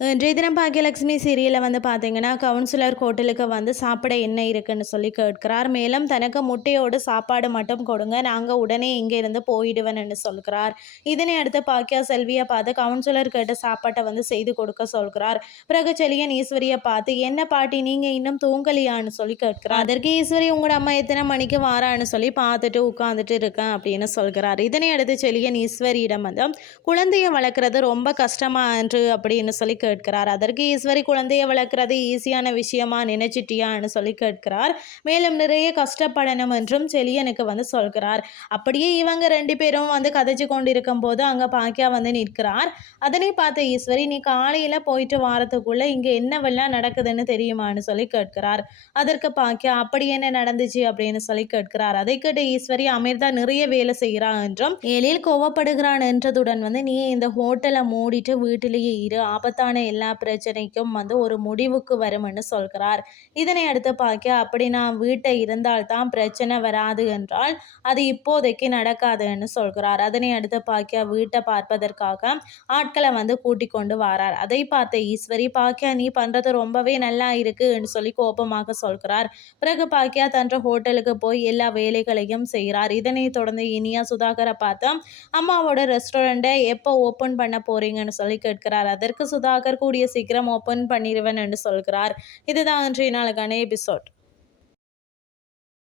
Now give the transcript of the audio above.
இன்றைய தினம் பாக்கியலட்சுமி சீரியலில் வந்து பார்த்தீங்கன்னா கவுன்சிலர் ஹோட்டலுக்கு வந்து சாப்பிட என்ன இருக்குன்னு சொல்லி கேட்கிறார். மேலும் தனக்கு முட்டையோடு சாப்பாடு மட்டும் கொடுங்க நாங்கள் உடனே இங்கே இருந்து போயிடுவேன்னு சொல்கிறார். இதனை அடுத்து பாக்கியா செல்வியை பார்த்து கவுன்சிலர் கேட்ட சாப்பாட்டை வந்து செய்து கொடுக்க சொல்கிறார். பிறகு செலியன் ஈஸ்வரியை பார்த்து என்ன பாட்டி நீங்கள் இன்னும் தூங்கலையான்னு சொல்லி கேட்கிறார். அதற்கு ஈஸ்வரி உங்களோட அம்மா எத்தனை மணிக்கு வாரான்னு சொல்லி பார்த்துட்டு உட்காந்துட்டு இருக்கேன் அப்படின்னு சொல்கிறார். இதனை அடுத்து செலியன் ஈஸ்வரியிடம் வந்து குழந்தையை வளர்க்குறது ரொம்ப கஷ்டமா என்று அப்படின்னு சொல்லி கேட்கிறார். அதற்கு ஈஸ்வரி குழந்தையை வளர்க்குறது ஈஸியான விஷயமா நினைச்சிட்டியான்னு சொல்லி கேட்கிறார். மேலும் நிறைய கஷ்டப்படணும் என்றும் செலியனுக்கு வந்து சொல்கிறார். அப்படியே இவங்க ரெண்டு பேரும் வந்து கதைச்சு கொண்டிருக்கும் போது அங்கே பாக்கியா வந்து நிற்கிறார். அதனை பார்த்த ஈஸ்வரி நீ காலையில் போயிட்டு வாரத்துக்குள்ள இங்கே என்னவெல்லாம் நடக்குதுன்னு தெரியுமான்னு சொல்லி கேட்கிறார். அதற்கு பாக்கியா அப்படி என்ன நடந்துச்சு? அப்படின்னு சொல்லி கேட்கிறார். அதை கேட்ட ஈஸ்வரி அமிர்தா நிறைய வேலை செய்கிறான் என்றும் எழில் கோவப்படுகிறான் என்றதுடன் வந்து நீ இந்த ஹோட்டலை மூடிட்டு வீட்டிலேயே இரு. ஆபத்தான எல்லா பிரச்சனைக்கும் வந்து ஒரு முடிவுக்கு வரும்னு சொல்கிறார். இதனை அடுத்து பார்க்க அப்படி நான் வீட்டை இருந்தால்தான் பிரச்சனை வராது என்றால் அது இப்போதைக்கு நடக்காதுன்னு சொல்கிறார். அதனை அடுத்து பார்க்க வீட்டை பார்ப்பதற்காக ஆட்களை வந்து கூட்டிக் கொண்டு வரார். அதை பார்த்த ஈஸ்வரி பாக்கியா நீ பண்றது ரொம்பவே நல்லா இருக்குன்னு சொல்லி கோபமாக சொல்கிறார். பிறகு பாக்கியா தன்ற ஹோட்டலுக்கு போய் எல்லா வேலைகளையும் செய்கிறார். இதனை தொடர்ந்து இனியா சுதாகரை பார்த்தா அம்மாவோட ரெஸ்டாரண்ட்டை எப்போ ஓப்பன் பண்ண போறீங்கன்னு சொல்லி கேட்கிறார். அதற்கு சுதாகர் கூடிய சீக்கிரம் ஓப்பன் பண்ணிடுவேன் என்று சொல்கிறார். இதுதான் இன்றைய நாளுக்கான எபிசோட்